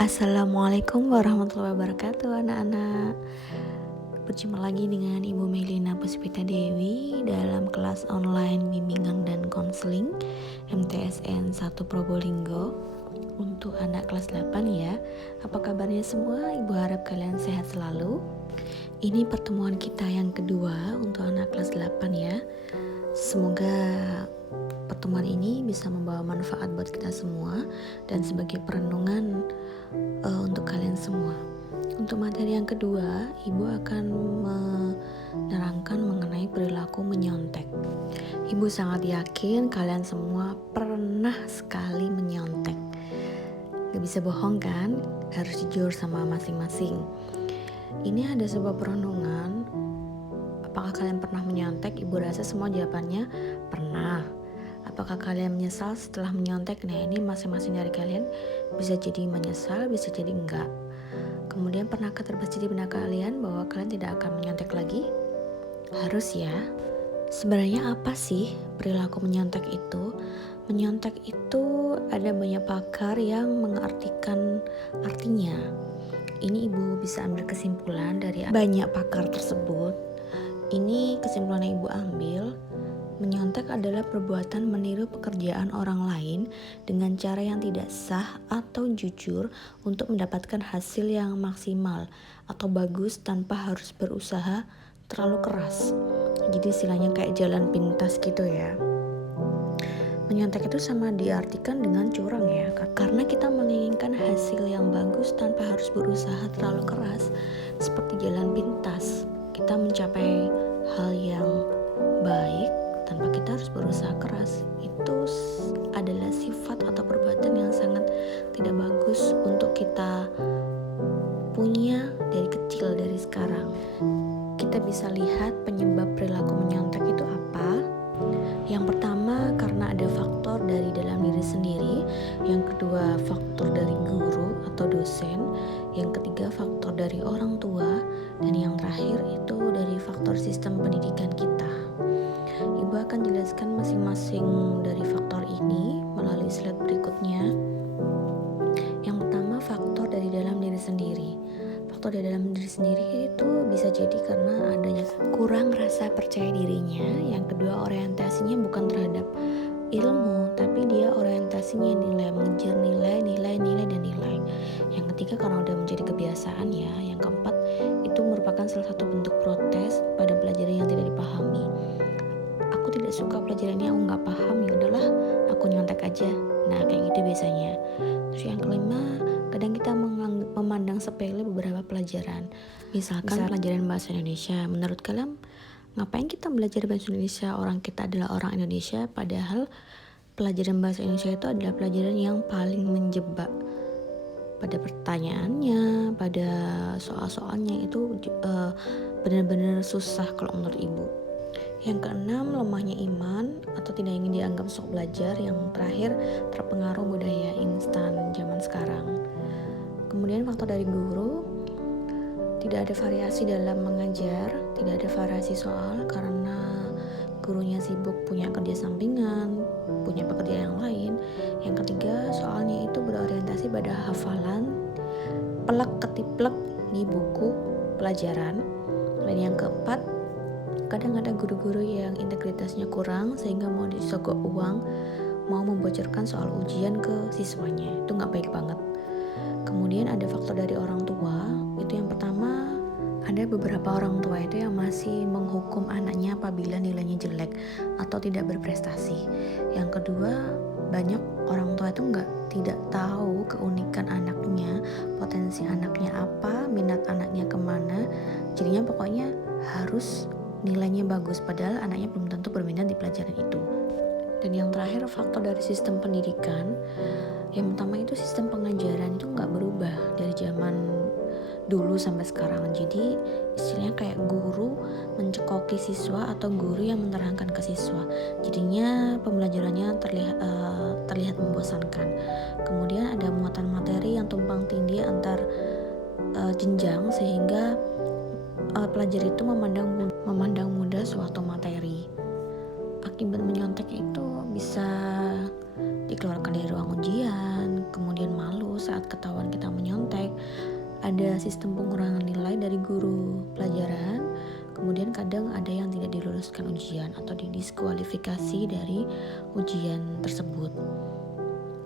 Assalamualaikum warahmatullahi wabarakatuh anak-anak. Berjumpa lagi dengan Ibu Melina Puspita Dewi dalam kelas online bimbingan dan konseling MTSN 1 Probolinggo untuk anak kelas 8 ya. Apa kabarnya semua? Ibu harap kalian sehat selalu. Ini pertemuan kita yang kedua untuk anak kelas 8 ya. Semoga pertemuan ini bisa membawa manfaat buat kita semua dan sebagai perenungan untuk kalian semua. Untuk materi yang kedua, Ibu akan menerangkan mengenai perilaku menyontek. Ibu sangat yakin kalian semua pernah sekali menyontek. Gak bisa bohong kan? Harus jujur sama masing-masing. Ini ada sebuah perenungan. Apakah kalian pernah menyontek? Ibu rasa semua jawabannya pernah. Apakah kalian menyesal setelah menyontek? Nah, ini masing-masing dari kalian bisa jadi menyesal, bisa jadi enggak. Kemudian pernahkah terbesit di benak kalian bahwa kalian tidak akan menyontek lagi? Harus ya. Sebenarnya apa sih perilaku menyontek itu? Menyontek itu ada banyak pakar yang mengartikan artinya. Ini Ibu bisa ambil kesimpulan dari banyak pakar tersebut. Ini kesimpulan yang Ibu ambil. Menyontek adalah perbuatan meniru pekerjaan orang lain dengan cara yang tidak sah atau jujur untuk mendapatkan hasil yang maksimal atau bagus tanpa harus berusaha terlalu keras. Jadi istilahnya kayak jalan pintas gitu ya. Menyontek itu sama diartikan dengan curang ya, karena kita menginginkan hasil yang bagus tanpa harus berusaha terlalu keras. Seperti jalan pintas, kita mencapai hal yang baik tanpa kita harus berusaha keras. Itu adalah sifat atau perbuatan yang sangat tidak bagus untuk kita punya dari kecil, dari sekarang. Kita bisa lihat penyebab perilaku menyontek itu apa. Yang pertama, karena ada faktor dari dalam diri sendiri. Yang kedua, faktor dari guru atau dosen. Yang ketiga, faktor dari orang tua. Dan yang terakhir itu dari faktor sistem pendidikan kita. Ibu akan jelaskan masing-masing dari faktor ini melalui slide berikutnya. Yang pertama, faktor dari dalam diri sendiri. Faktor dari dalam diri sendiri itu bisa jadi karena adanya kurang rasa percaya dirinya. Yang kedua, orientasinya bukan terhadap ilmu, tapi dia orientasinya nilai, mengejar nilai, dan nilai. Yang ketiga, karena udah menjadi kebiasaan ya. Yang keempat, itu merupakan salah satu bentuk protes pada pelajaran yang tidak dipahami. Aku tidak suka pelajarannya, aku nggak paham, ya udahlah aku nyontek aja. Nah, kayak gitu biasanya. Terus yang kelima, kadang kita memandang sepele beberapa pelajaran. Misalkan pelajaran bahasa Indonesia. Menurut kalian, ngapain kita belajar bahasa Indonesia? Orang kita adalah orang Indonesia, padahal pelajaran bahasa Indonesia itu adalah pelajaran yang paling menjebak. Pada pertanyaannya, pada soal-soalnya itu benar-benar susah kalau menurut Ibu. Yang keenam, lemahnya iman atau tidak ingin dianggap sok belajar. Yang terakhir, terpengaruh budaya instan zaman sekarang. Kemudian faktor dari guru, tidak ada variasi dalam mengajar, tidak ada variasi soal karena gurunya sibuk punya kerja sampingan, punya pekerjaan yang lain. Yang ketiga, soalnya itu berorientasi pada hafalan, pelek ketiplek di buku pelajaran. Dan yang keempat, kadang ada guru-guru yang integritasnya kurang sehingga mau disogok uang, mau membocorkan soal ujian ke siswanya. Itu gak baik banget. Kemudian ada faktor dari orang tua. Itu yang pertama, ada beberapa orang tua itu yang masih menghukum anaknya apabila nilainya jelek atau tidak berprestasi. Yang kedua, banyak orang tua itu tidak tahu keunikan anaknya, potensi anaknya apa, minat anaknya kemana. Jadinya pokoknya harus nilainya bagus, padahal anaknya belum tentu berminat di pelajaran itu. Dan yang terakhir, faktor dari sistem pendidikan. Yang pertama itu sistem pengajaran itu nggak berubah dari zaman dulu sampai sekarang. Jadi istilahnya kayak guru mencekoki siswa atau guru yang menerangkan ke siswa. Jadinya pembelajarannya terlihat membosankan. Kemudian ada muatan materi yang tumpang tindih antar jenjang sehingga pelajar itu memandang mudah suatu materi. Akibat menyontek itu bisa dikeluarkan dari ruang ujian, kemudian malu saat ketahuan kita menyontek, ada sistem pengurangan nilai dari guru pelajaran. Kemudian kadang ada yang tidak diluluskan ujian atau didiskualifikasi dari ujian tersebut.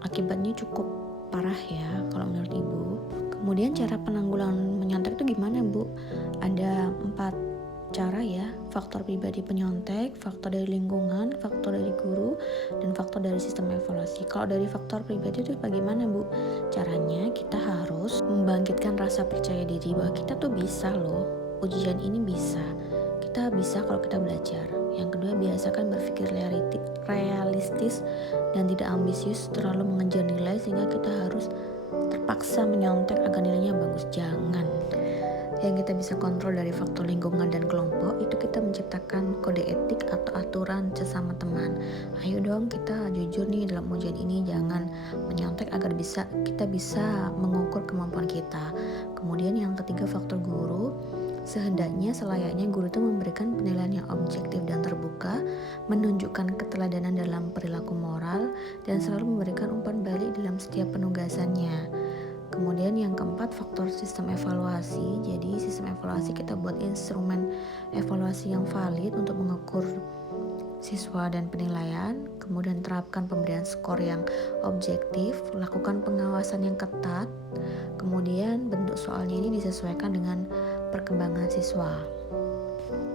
Akibatnya cukup parah ya kalau menurut Ibu. Kemudian cara penanggulangan menyontek itu gimana, Bu? Ada 4 cara ya: faktor pribadi penyontek, faktor dari lingkungan, faktor dari guru, dan faktor dari sistem evaluasi. Kalau dari faktor pribadi itu bagaimana, Bu? Caranya kita harus membangkitkan rasa percaya diri bahwa kita tuh bisa loh, ujian ini bisa. Kita bisa kalau kita belajar. Yang kedua, biasakan berpikir realistis dan tidak ambisius terlalu mengejar nilai sehingga kita harus terpaksa menyontek agar nilainya bagus. Jangan. Yang kita bisa kontrol dari faktor lingkungan dan kelompok itu kita menciptakan kode etik atau aturan sesama teman. Ayo dong kita jujur nih dalam ujian ini, jangan menyontek agar kita bisa mengukur kemampuan kita. Kemudian yang ketiga, faktor guru. Selayaknya guru itu memberikan penilaian yang objektif dan terbuka, menunjukkan keteladanan dalam perilaku moral, dan selalu memberikan umpan balik dalam setiap penugasannya. Kemudian yang keempat, faktor sistem evaluasi. Jadi sistem evaluasi kita buat instrumen evaluasi yang valid untuk mengukur siswa dan penilaian. Kemudian terapkan pemberian skor yang objektif, lakukan pengawasan yang ketat. Kemudian bentuk soalnya ini disesuaikan dengan perkembangan siswa.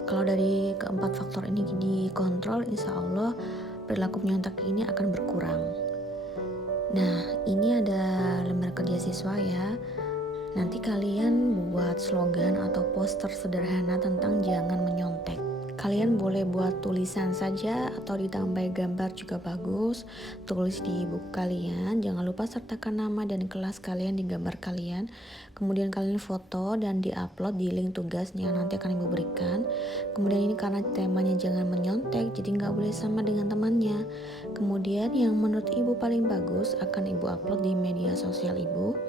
Kalau dari keempat faktor ini dikontrol, insya Allah perilaku menyontek ini akan berkurang. Nah, ini ada lembar kerja siswa ya. Nanti kalian buat slogan atau poster sederhana tentang jangan menyontek. Kalian boleh buat tulisan saja atau ditambah gambar juga bagus. Tulis di buku kalian, jangan lupa sertakan nama dan kelas kalian di gambar kalian. Kemudian kalian foto dan diupload di link tugas yang nanti akan Ibu berikan. Kemudian ini karena temanya jangan menyontek, jadi nggak boleh sama dengan temannya. Kemudian yang menurut Ibu paling bagus akan Ibu upload di media sosial Ibu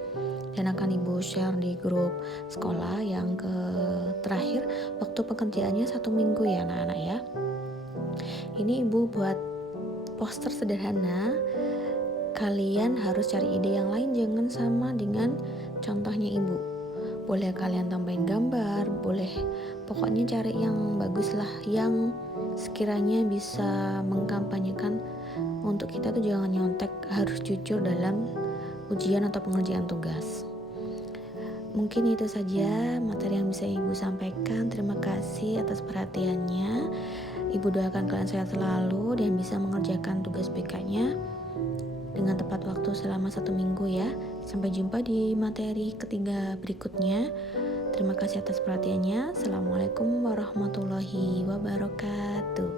dan akan Ibu share di grup sekolah. Yang terakhir, waktu pekerjaannya 1 minggu ya anak-anak ya. Ini Ibu buat poster sederhana. Kalian harus cari ide yang lain, jangan sama dengan contohnya Ibu. Boleh kalian tambahin gambar, boleh pokoknya cari yang bagus lah, yang sekiranya bisa mengkampanyekan untuk kita tuh jangan nyontek, harus jujur dalam ujian atau pengerjaan tugas. Mungkin itu saja materi yang bisa Ibu sampaikan. Terima kasih atas perhatiannya. Ibu doakan kalian sehat selalu dan bisa mengerjakan tugas BK-nya dengan tepat waktu selama 1 minggu ya. Sampai jumpa di materi ketiga berikutnya. Terima kasih atas perhatiannya. Assalamualaikum warahmatullahi wabarakatuh.